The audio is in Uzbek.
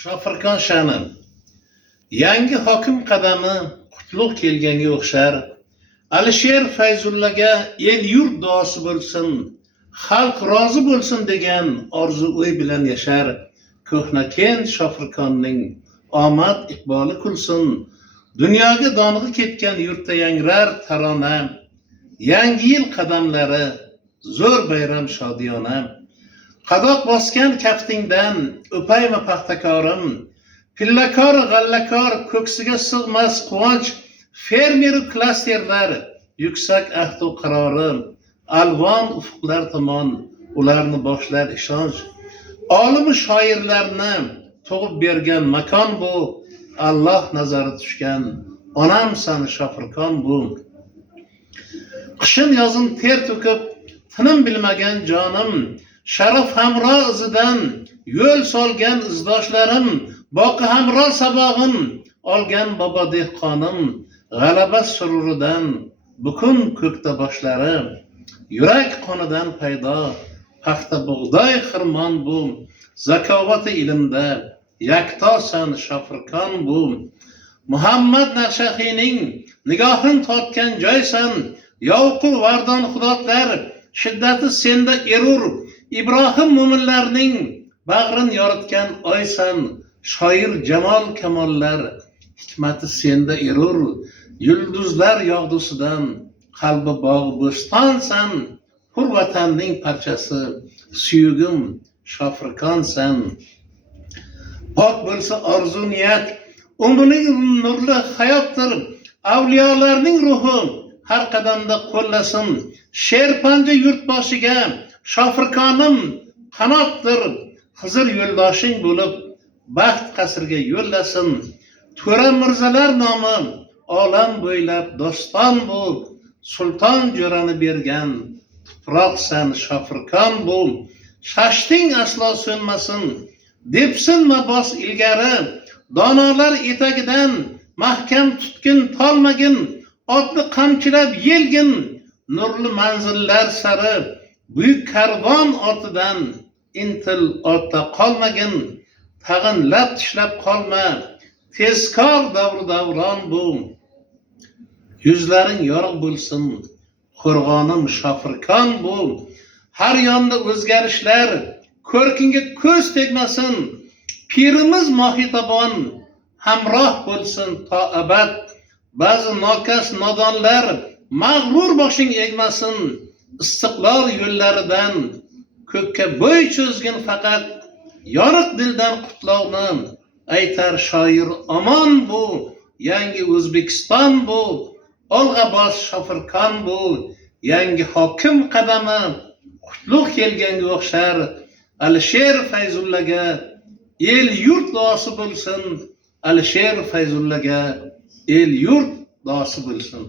Shofirkon sha'ni. Yangi hokim qadami qutlug' kelganga o'xshar. Alisher Fayzullaga el yurt duosi bo'lsin, xalq rozi bo'lsin degan orzu o'y bilan yashar. Ko'hnakent Shofirkonning omad iqboli kulsin. Dunyoga dong'i ketgan yurtda yangrar tarona. Yangi yil qadamlari zo'r bayram shodiyona. Qadoq bosgan kaftingdan o'paymi paxtakorim. Pillakor g'allakor ko'ksiga sig'mas quvonch. Fermer klasterlar yuksak ahdu qarori. Alvon ufqlar tomon ularni boshlar ishonch. Olim shoirlarni tug'ib bergan makon bu. Alloh nazari tushgan onamsan Shofirkon bu. Qishin yozin ter to'kib tinim bilmagan jonim. Sharaf hamro izidan yo'l solgan izdoshlarim. Boqi hamro sabog'im olgan bobo dehqonim. G'alaba sururidan bukun ko'kda boshlari. Yurak qonidan paydo paxta bug'doy xirmon bu. Zakovati ilmda yaktosan Shofirkon bu. Muhammad Naqshahiyning nigohin tortgan joysan. Yovqu vardon xudotlar shiddati senda erur. Ibrohim mo'minlarning bag'rin yoritgan oysan. Shoir jamol kamollar hikmati senda erur. Yulduzlar yog'dusidan qalbi bog' bo'stonsan. Hur vatanning parchasi suyugim Shofirkonsan. Pok bo'lsa orzu niyat umrining nurli hayotdir. Avliyolarning ruhi har qadamda qo'llasin. Sher panja yurtboshiga Shofirkonim qanotdir. Xizr yo'ldoshing bo'lib baxt qasriga yo'llasin. To'ra mirzalar nomi olam bo'ylab doston bu. Sulton jo'rani bergan tuproqsan Shofirkon bu. Shashting aslo so'nmasin, depsin mabos ilgari. Donolar etagidan mahkam tutgin tolmagin. Otni qamchilab yelgin nurli manzillar sari. Buyuk karvon ortidan intil ortda qolmagin. Tag'in lab tishlab qolma, tezkor davru davron bu. Yuzlaring yorug' bo'lsin, qo'rg'onim Shofirkon bu. Har yonda o'zgarishlar, ko'rkingga ko'z tegmasin. Pirimiz Mohitabon hamroh bo'lsin to abad. Ba'zi nokas nodonlar mag'rur boshing egmasin. Istiqlol yo'llaridan ko'kka bo'y cho'zgin faqat. Yoriq dildan qutlovni aytar shoir omon bu. Yangi O'zbekiston bu. Olg'a bos Shofirkon bu. Yangi hokim qadami qutlug' kelganga o'xshar. Alisher Fayzullaga el yurt duosi bo'lsin. Alisher Fayzullaga el yurt duosi bo'lsin.